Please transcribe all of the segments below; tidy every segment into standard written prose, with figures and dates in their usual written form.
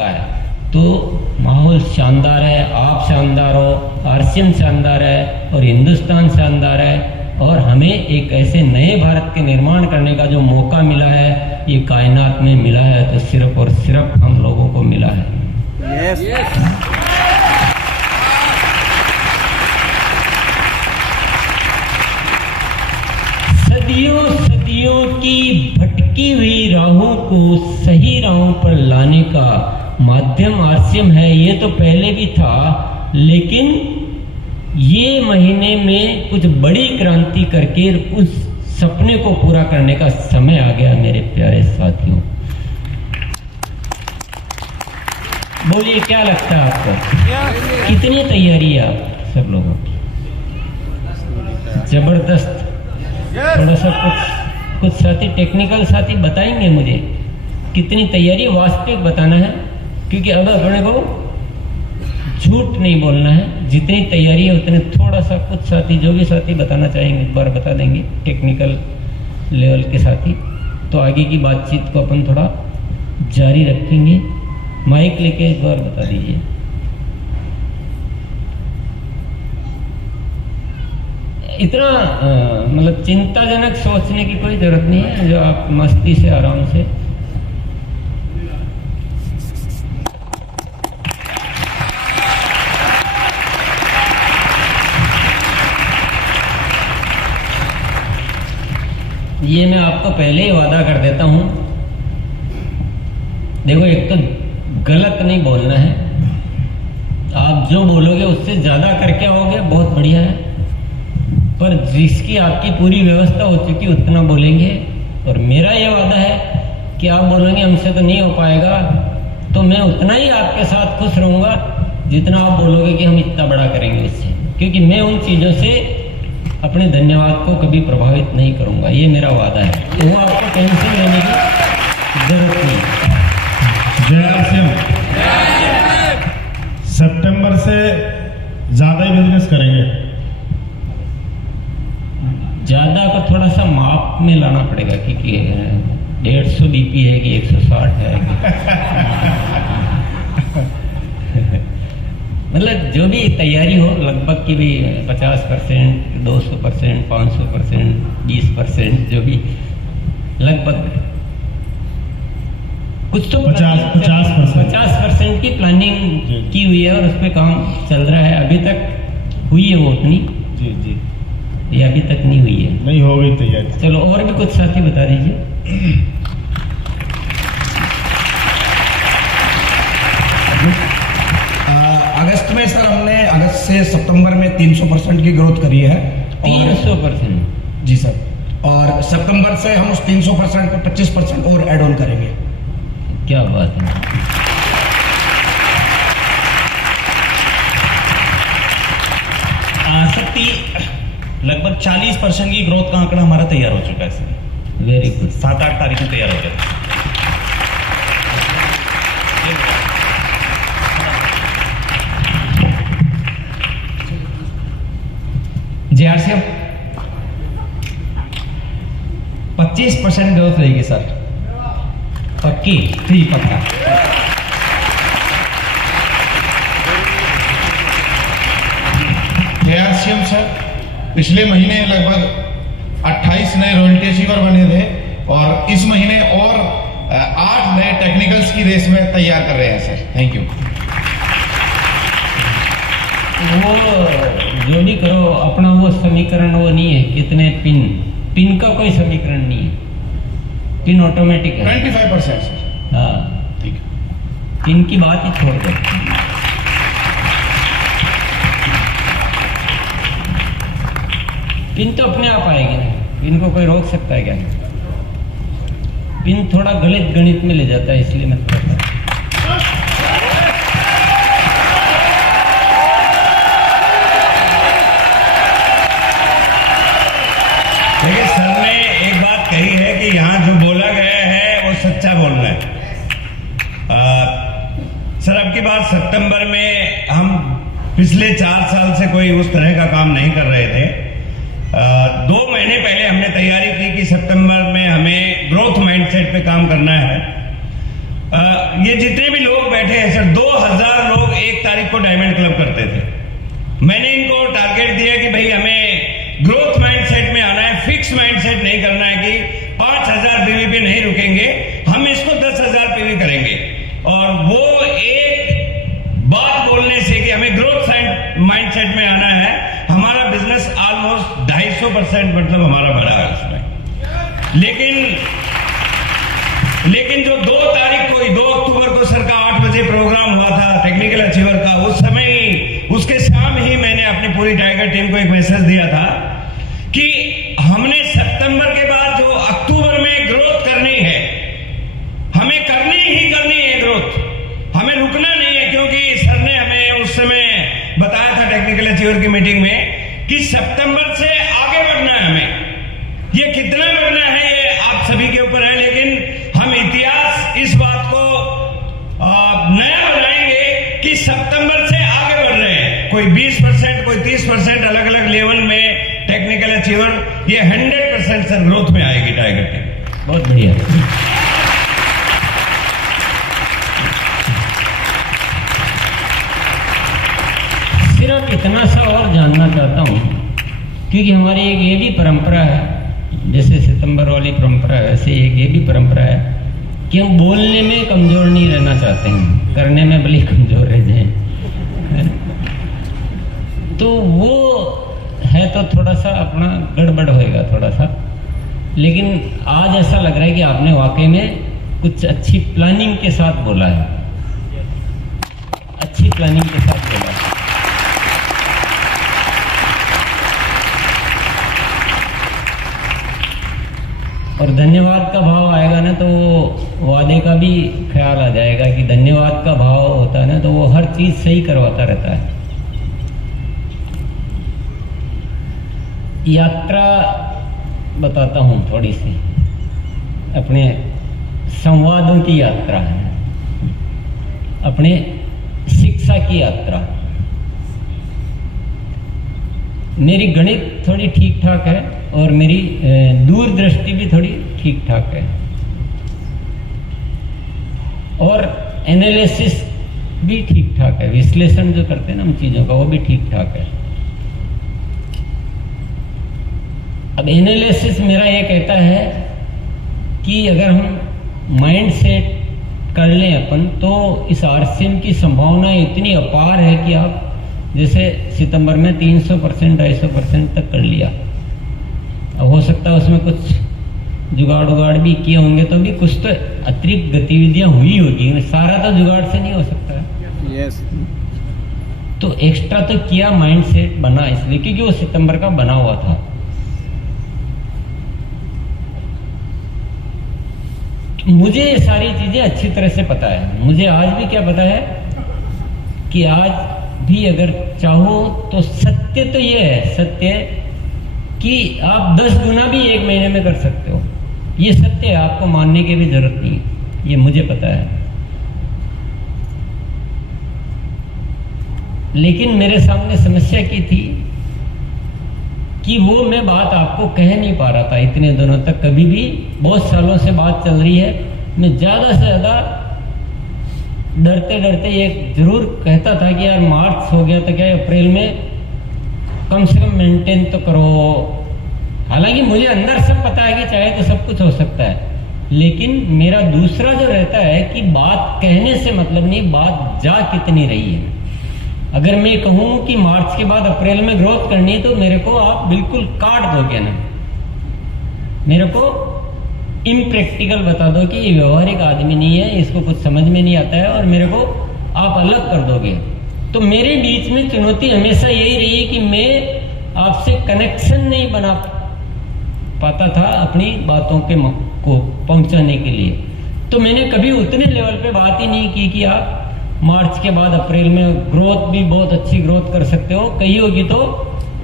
है तो माहौल शानदार है, आप शानदार हो, आरसीएम शानदार है और हिंदुस्तान शानदार है और हमें एक ऐसे नए भारत के निर्माण करने का जो मौका मिला है ये कायनात में मिला है तो सिर्फ और सिर्फ हम लोगों को मिला है। yes. Yes. सदियों सदियों की भटकी हुई राहों को सही राहों पर लाने का माध्यम आरसीएम है। ये तो पहले भी था लेकिन ये महीने में कुछ बड़ी क्रांति करके उस सपने को पूरा करने का समय आ गया मेरे प्यारे साथियों। बोलिए क्या लगता है आपको, कितनी तैयारी है आप सब लोगों की? जबरदस्त। थोड़ा सा कुछ साथी टेक्निकल साथी बताएंगे मुझे कितनी तैयारी वास्तविक बताना है, क्योंकि अब अपने को झूठ नहीं बोलना है। जितनी तैयारी है उतने थोड़ा सा कुछ साथी जो भी साथी बताना चाहेंगे एक बार बता देंगे, टेक्निकल लेवल के साथी, तो आगे की बातचीत को अपन थोड़ा जारी रखेंगे। माइक लेके एक बार बता दीजिए। इतना मतलब चिंताजनक सोचने की कोई जरूरत नहीं है, जो आप मस्ती से आराम से ये मैं आपको पहले ही वादा कर देता हूं। देखो एक तो गलत नहीं बोलना है, आप जो बोलोगे उससे ज्यादा करके आओगे बहुत बढ़िया है, पर जिसकी आपकी पूरी व्यवस्था हो चुकी उतना बोलेंगे। और मेरा ये वादा है कि आप बोलेंगे हमसे तो नहीं हो पाएगा, तो मैं उतना ही आपके साथ खुश रहूंगा जितना आप बोलोगे कि हम इतना बड़ा करेंगे इससे, क्योंकि मैं उन चीजों से अपने धन्यवाद को कभी प्रभावित नहीं करूंगा, ये मेरा वादा है। तो वो आपको टेंशन लेने की जरूरत नहीं। जय आरसीएम। सितंबर से ज्यादा ही बिजनेस करेंगे। ज्यादा को थोड़ा सा माप में लाना पड़ेगा, क्योंकि 150 बीपी है कि 160 है मतलब जो भी तैयारी हो लगभग की भी 50%, 200%, 500%, 20%, जो भी लगभग कुछ तो 50% की प्लानिंग की हुई है और उस पर काम चल रहा है। अभी तक हुई है वो उतनी? जी जी, ये अभी तक नहीं हुई है, नहीं हो गई तैयारी। चलो और भी कुछ साथी बता दीजिए। अगस्त में सर हमने अगस्त से सितंबर में 300% की ग्रोथ करी है। 300%? जी सर, और सितंबर से हम उस 300% पे 25% और ऐड ऑन करेंगे। क्या बात है। शक्ति लगभग 40% की ग्रोथ का आंकड़ा हमारा तैयार हो चुका है सर। Very good. 7-8 तारीख में तैयार हो गया। जेआरसीएम 25% ग्रोथ रहेगी सर, पक्की? जी पक्का। जेआरसीएम सर पिछले महीने लगभग 28 नए रॉयल्टी अचीवर बने थे और इस महीने और 8 नए टेक्निकल्स की रेस में तैयार कर रहे हैं सर। Thank you. वो जो भी करो अपना वो समीकरण वो नहीं है कितने पिन का कोई समीकरण नहीं है, पिन ऑटोमेटिक है। 25% सर। हाँ ठीक है, पिन की बात ही छोड़ दो। पिन तो अपने आप आएगी ना, पिन को कोई रोक सकता है क्या? पिन थोड़ा गणित में ले जाता है, इसलिए मैं थोड़ा देखिए सर ने एक बात कही है कि यहाँ जो बोला गया है वो सच्चा बोलना है। सर अब की बात सितंबर में हम पिछले 4 साल से कोई उस तरह का काम नहीं कर रहे थे। 2 महीने पहले हमने तैयारी की कि सितंबर में हमें ग्रोथ माइंडसेट पे काम करना है। ये जितने भी लोग बैठे हैं सर, 2000 लोग 1 तारीख को डायमंड क्लब करते थे। मैंने इनको टारगेट दिया कि भाई हमें ग्रोथ माइंडसेट में आना है, फिक्स माइंडसेट नहीं करना है कि 5000 पीवी पे नहीं रुकेंगे, हम इसको 10,000 पीवी करेंगे। और वो एक बात बोलने से कि हमें ग्रोथ माइंडसेट में आना है, हमारा बिजनेस ऑलमोस्ट 250% मतलब हमारा बढ़ा है उसमें। लेकिन जो 2 तारीख को 2 अक्टूबर को सर का 8 बजे प्रोग्राम हुआ था टेक्निकल अचीवर का, उस समय ही उसके शाम ही मैंने अपनी पूरी टाइगर टीम को एक मैसेज दिया था कि हमने सितंबर के बाद जो अक्टूबर में ग्रोथ करनी है, हमें करनी ही करनी है ग्रोथ, हमें रुकना नहीं है। क्योंकि सर ने हमें उस समय बताया था टेक्निकल अचीवर की मीटिंग में कि सितंबर से आगे बढ़ना है हमें। ये कितना बढ़ना है ये आप सभी के ऊपर है, लेकिन हम इतिहास इस बात को नया बनाएंगे कि सितंबर से आगे बढ़ रहे हैं। कोई 20%, कोई 30%, अलग अलग लेवल में टेक्निकल अचीवर, ये 100% सर ग्रोथ में आएगी टाइगर टीम। बहुत बढ़िया। सिर्फ इतना सा और जानना चाहता हूँ, क्योंकि हमारी एक ये भी परंपरा है, जैसे सितंबर वाली परंपरा है, वैसे एक ये भी परंपरा है कि हम बोलने में कमजोर नहीं रहना चाहते हैं, करने में भले कमजोर रह जाए। तो वो है तो थोड़ा सा अपना गड़बड़ होएगा थोड़ा सा, लेकिन आज ऐसा लग रहा है कि आपने वाकई में कुछ अच्छी प्लानिंग के साथ बोला है, अच्छी प्लानिंग के साथ बोला है। और धन्यवाद का भाव आएगा ना तो वो वादे का भी ख्याल आ जाएगा कि धन्यवाद का भाव होता है ना तो वो हर चीज सही करवाता रहता है। यात्रा बताता हूँ थोड़ी सी, अपने संवादों की यात्रा है, अपने शिक्षा की यात्रा। मेरी गणित थोड़ी ठीक ठाक है और मेरी दूरदृष्टि भी थोड़ी ठीक ठाक है, और एनालिसिस भी ठीक ठाक है, विश्लेषण जो करते हैं ना हम चीजों का, वो भी ठीक ठाक है। अब एनालिसिस मेरा ये कहता है कि अगर हम माइंड सेट कर लें अपन, तो इस आरसीएम की संभावना इतनी अपार है कि आप जैसे सितंबर में 300%, 250% तक कर लिया। अब हो सकता है उसमें कुछ जुगाड़ भी किए होंगे, तो भी कुछ तो अतिरिक्त गतिविधियां हुई होगी, सारा तो जुगाड़ से नहीं हो सकता है। यस। तो एक्स्ट्रा तो किया, माइंड सेट बना इसलिए क्योंकि वो सितंबर का बना हुआ था। मुझे ये सारी चीजें अच्छी तरह से पता है। मुझे आज भी क्या पता है कि आज भी अगर चाहो तो सत्य तो ये है, सत्य कि आप 10 गुना भी 1 महीने में कर सकते हो। ये सत्य है, आपको मानने की भी जरूरत नहीं है, ये मुझे पता है। लेकिन मेरे सामने समस्या की थी कि वो मैं बात आपको कह नहीं पा रहा था इतने दिनों तक। कभी भी बहुत सालों से बात चल रही है, मैं ज्यादा से ज्यादा डरते डरते ये जरूर कहता था कि यार मार्च हो गया तो क्या अप्रैल में कम से कम मेंटेन तो करो। हालांकि मुझे अंदर सब पता है कि चाहे तो सब कुछ हो सकता है, लेकिन मेरा दूसरा जो रहता है कि बात कहने से मतलब नहीं, बात जा कितनी रही है। अगर मैं कहूं कि मार्च के बाद अप्रैल में ग्रोथ करनी है तो मेरे को आप बिल्कुल काट दोगे ना, मेरे को इम्प्रैक्टिकल बता दो कि ये व्यवहारिक आदमी नहीं है, इसको कुछ समझ में नहीं आता है, और मेरे को आप अलग कर दोगे। तो मेरे बीच में चुनौती हमेशा यही रही कि मैं आपसे कनेक्शन नहीं बना पाता था अपनी बातों के को पहुंचाने के लिए। तो मैंने कभी उतने लेवल पे बात ही नहीं की कि आप मार्च के बाद अप्रैल में ग्रोथ भी बहुत अच्छी ग्रोथ कर सकते हो, कही होगी तो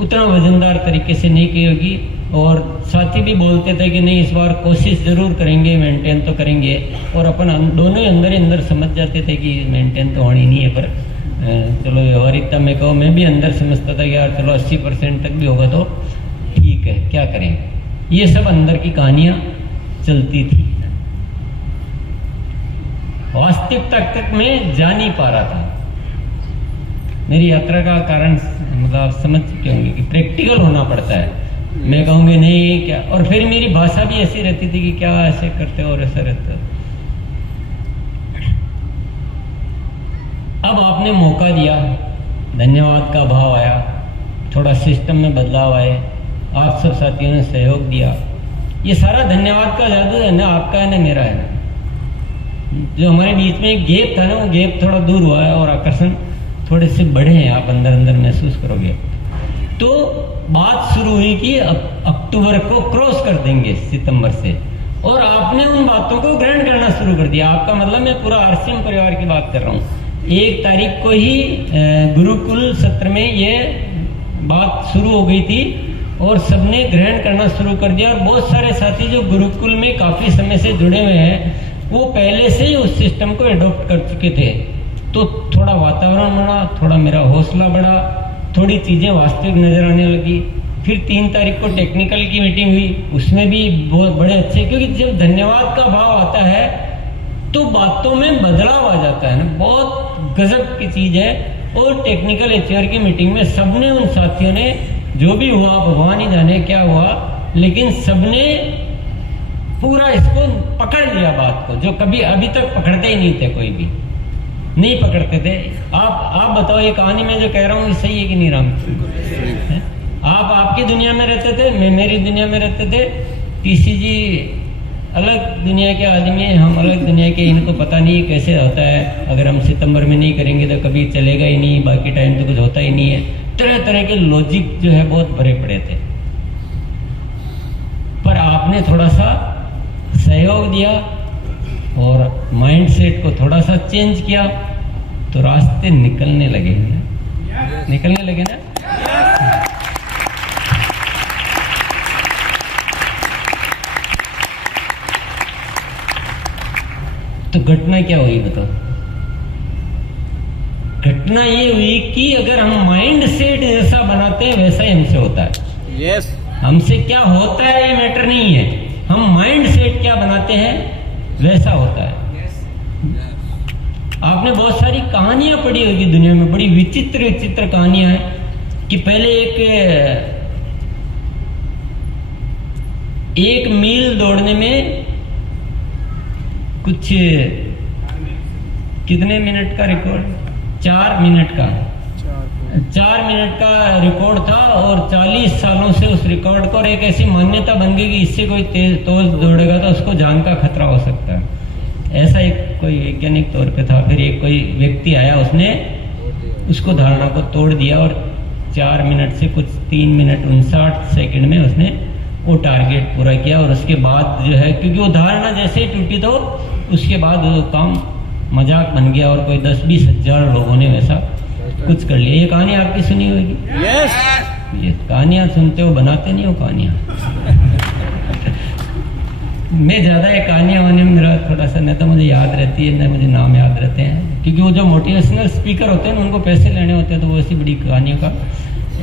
उतना वजनदार तरीके से नहीं की होगी। और साथी भी बोलते थे कि नहीं इस बार कोशिश जरूर करेंगे, मेंटेन तो करेंगे, और अपन दोनों ही अंदर ही अंदर समझ जाते थे कि मेंटेन तो होनी नहीं है, पर चलो व्यवहारिकता में कहो, मैं भी अंदर समझता था कि यार चलो 80% तक भी होगा तो ठीक है, क्या करें। ये सब अंदर की कहानियां चलती थी। वास्तविकता तक मैं जा नहीं पा रहा था। मेरी यात्रा का कारण मतलब आप समझ चुके होंगे कि प्रैक्टिकल होना पड़ता है। मैं कहूँगी नहीं क्या, और फिर मेरी भाषा भी ऐसी रहती थी कि क्या ऐसे करते हो और ऐसा रहता है। अब आपने मौका दिया, धन्यवाद का भाव आया, थोड़ा सिस्टम में बदलाव आए, आप सब साथियों ने सहयोग दिया। ये सारा धन्यवाद का जादू है ना, आपका है ना मेरा है ना। जो हमारे बीच में एक गैप था ना, वो गैप थोड़ा दूर हुआ है और आकर्षण थोड़े से बढ़े हैं, आप अंदर अंदर महसूस करोगे। तो बात शुरू हुई कि अक्टूबर को क्रॉस कर देंगे सितंबर से, और आपने उन बातों को ग्रहण करना शुरू कर दिया। आपका मतलब मैं पूरा आरसीएम परिवार की बात कर रहा हूँ। 1 तारीख को ही गुरुकुल सत्र में ये बात शुरू हो गई थी और सबने ग्रहण करना शुरू कर दिया। और बहुत सारे साथी जो गुरुकुल में काफी समय से जुड़े हुए हैं, वो पहले से ही उस सिस्टम को एडॉप्ट कर चुके थे। तो थोड़ा वातावरण बना, थोड़ा मेरा हौसला बढ़ा, थोड़ी चीजें वास्तविक नजर आने लगी। फिर 3 तारीख को टेक्निकल की मीटिंग हुई, उसमें भी बहुत बड़े अच्छे, क्योंकि जब धन्यवाद का भाव आता है तो बातों में बदलाव आ जाता है ना, बहुत गजब की चीज है। और टेक्निकल एचआर की मीटिंग में सबने, उन साथियों ने, जो भी हुआ भगवान ही जाने क्या हुआ, लेकिन सबने पूरा इसको पकड़ लिया बात को, जो कभी अभी तक पकड़ते ही नहीं थे, कोई भी नहीं पकड़ते थे। आप बताओ, ये कहानी में जो कह रहा हूँ ये सही है कि नहीं राम? आप आपकी दुनिया में रहते थे, मैं मेरी दुनिया में रहते थे। टीसी जी अलग दुनिया के आदमी हैं, हम अलग दुनिया के। इनको पता नहीं कैसे होता है, अगर हम सितंबर में नहीं करेंगे तो कभी चलेगा ही नहीं, बाकी टाइम तो कुछ होता ही नहीं है। तरह तरह के लॉजिक जो है बहुत भरे पड़े थे। पर आपने थोड़ा सा सहयोग दिया और माइंड सेट को थोड़ा सा चेंज किया, तो रास्ते निकलने लगे ना, निकलने लगे ना। तो घटना क्या हुई बताओ? घटना ये हुई कि अगर हम माइंड सेट जैसा बनाते हैं वैसा ही हमसे होता है। यस। हमसे क्या होता है ये मैटर नहीं है, हम माइंड सेट क्या बनाते हैं वैसा होता है। आपने बहुत सारी कहानियां पढ़ी होगी दुनिया में, बड़ी विचित्र विचित्र कहानियां हैं कि पहले एक मील दौड़ने में कुछ कितने मिनट का रिकॉर्ड? 4 मिनट का 4 मिनट का रिकॉर्ड था, और 40 सालों से उस रिकॉर्ड को, और एक ऐसी मान्यता बन गई कि इससे कोई तेज दौड़ेगा तो उसको जान का खतरा हो सकता है। ऐसा एक कोई वैज्ञानिक तौर पे था। फिर एक कोई व्यक्ति आया, उसने उसको धारणा को तोड़ दिया और 4 मिनट से कुछ 3 मिनट 59 सेकंड में उसने वो टारगेट पूरा किया। और उसके बाद जो है, क्योंकि वो धारणा जैसे ही टूटी तो उसके बाद वो काम मजाक बन गया और कोई 10-20 हजार लोगों ने वैसा कुछ कर लिया। ये कहानी आपकी सुनी होगी। यस। ये कहानियां सुनते हो, बनाते नहीं हो कहानियां। मैं ज्यादा ये कहानियां वाने में मेरा थोड़ा सा, न तो मुझे याद रहती है न मुझे नाम याद रहते हैं, क्योंकि वो जो मोटिवेशनल स्पीकर होते हैं उनको पैसे लेने होते हैं, तो वो ऐसी बड़ी कहानियों का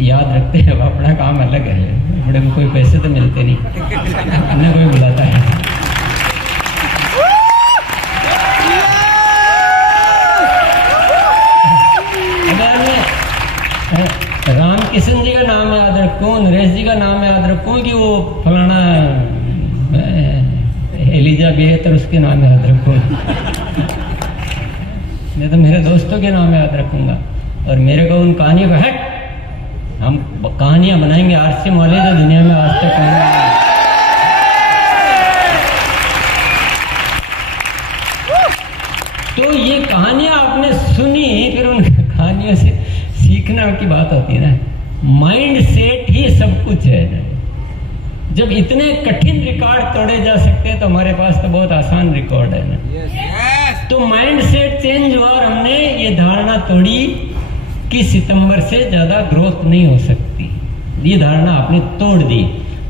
याद रखते हैं। अपना काम अलग है, बड़े को कोई पैसे तो मिलते नहीं, न कोई बुलाता है। राम किशन जी का नाम याद रखूं, नरेश जी का नाम याद रखूं, कि वो फलाना एलिजाबेथ और उसके नाम याद रखूं, मैं तो मेरे दोस्तों के नाम याद रखूंगा। और मेरे को उन कहानियों का हट, हम कहानियां बनाएंगे आरसीएम वाले जो दुनिया में आज तक तो ये कहानियां आपने सुनी, फिर उन कहानियों से सीखना की बात होती है ना। माइंड सेट ही सब कुछ है। जब इतने कठिन रिकॉर्ड तोड़े जा सकते हैं तो हमारे पास तो बहुत आसान रिकॉर्ड है ना। तो माइंड सेट चेंज हुआ और हमने ये धारणा तोड़ी कि सितंबर से ज्यादा ग्रोथ नहीं हो सकती। ये धारणा आपने तोड़ दी।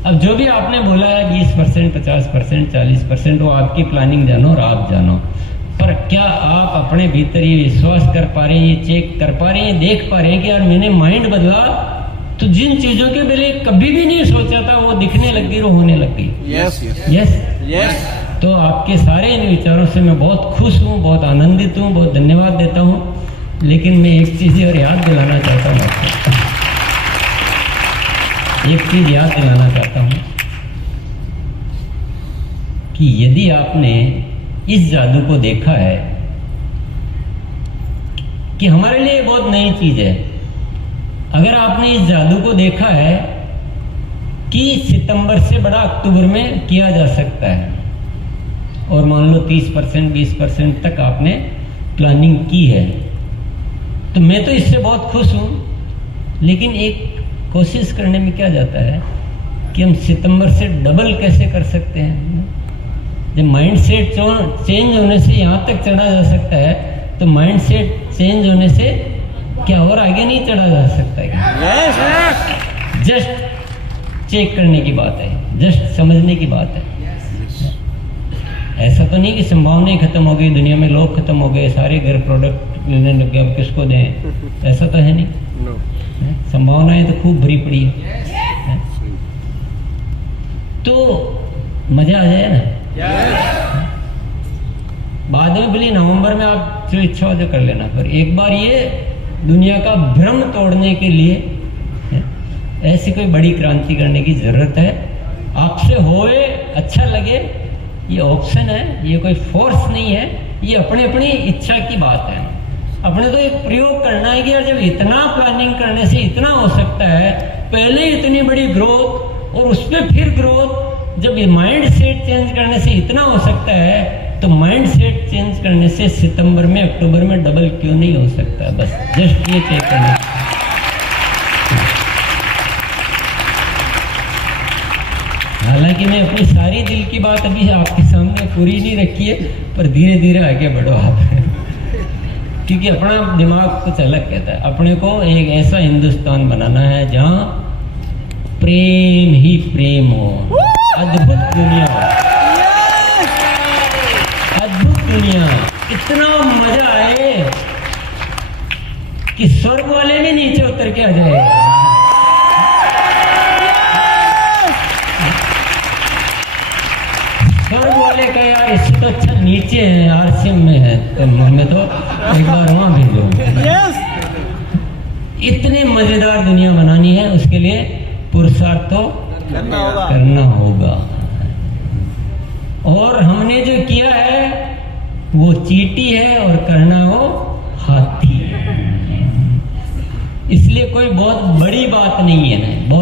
अब जो भी आपने बोला है 20%, 50%, 40%, वो आपकी प्लानिंग जानो और आप जानो, पर क्या आप अपने भीतर ये विश्वास कर पा रहे हैं, ये चेक कर पा रहे हैं, देख पा रहे हैं कि यार मैंने माइंड बदला तो जिन चीजों के पहले कभी भी नहीं सोचा था वो दिखने लग गई, वो होने लग गई। Yes yes yes. तो आपके सारे इन विचारों से मैं बहुत खुश हूँ, बहुत आनंदित हूँ, बहुत धन्यवाद देता हूँ। लेकिन मैं एक चीज़ और याद दिलाना चाहता हूँ आपको, एक चीज़ याद दिलाना चाहता हूँ कि यदि आपने इस जादू को देखा है कि हमारे लिए बहुत नई चीज़ है, अगर आपने इस जादू को देखा है कि सितंबर से बड़ा अक्टूबर में किया जा सकता है और मान लो 30% 20% तक आपने प्लानिंग की है, तो मैं तो इससे बहुत खुश हूँ। लेकिन एक कोशिश करने में क्या जाता है कि हम सितंबर से डबल कैसे कर सकते हैं। जब माइंड सेट चेंज होने से यहाँ तक चढ़ा जा सकता है, तो माइंड सेट चेंज होने से क्या और आगे नहीं चढ़ा जा सकता है। जस्ट चेक करने की बात है, जस्ट समझने की बात है। ऐसा तो नहीं कि संभावनाएं खत्म हो गई, दुनिया में लोग खत्म हो गए, सारे घर प्रोडक्ट लेने लग गए, अब किसको दें, ऐसा तो है नहीं। संभावनाएं तो खूब भरी पड़ी है। तो मजा आ जाए ना। बाद में भले नवंबर में आप जो इच्छा हो जो कर लेना, पर एक बार ये दुनिया का भ्रम तोड़ने के लिए ऐसी कोई बड़ी क्रांति करने की जरूरत है। आपसे होए, अच्छा लगे, ये ऑप्शन है, ये कोई फोर्स नहीं है, ये अपनी अपनी इच्छा की बात है। अपने तो एक प्रयोग करना है कि यार जब इतना प्लानिंग करने से इतना हो सकता है, पहले इतनी बड़ी ग्रोथ और उस पर फिर ग्रोथ, जब ये माइंड सेट चेंज करने से इतना हो सकता है, तो माइंड सेट चेंज करने से सितंबर में अक्टूबर में डबल क्यों नहीं हो सकता। बस जस्ट ये चेक करना। हालांकि मैं अपनी सारी दिल की बात अभी आपके सामने पूरी नहीं रखी है, पर धीरे धीरे आगे बढ़ो आप। क्योंकि अपना दिमाग कुछ अलग कहता है। अपने को एक ऐसा हिंदुस्तान बनाना है जहां प्रेम ही प्रेम हो, अद्भुत दुनिया हो, अद्भुत दुनिया, इतना मजा आए कि स्वर्ग वाले भी नीचे उतर के आ जाए। स्वर्ग वाले का यार इससे तो अच्छा नीचे है, आरसीएम में है, तो हमें तो एक बार वहां भेजो। इतनी मजेदार दुनिया बनानी है, उसके लिए पुरुषार्थ तो करना होगा। और हमने जो किया है वो चींटी है और करना वो हाथी। इसलिए कोई बहुत बड़ी बात नहीं है ना।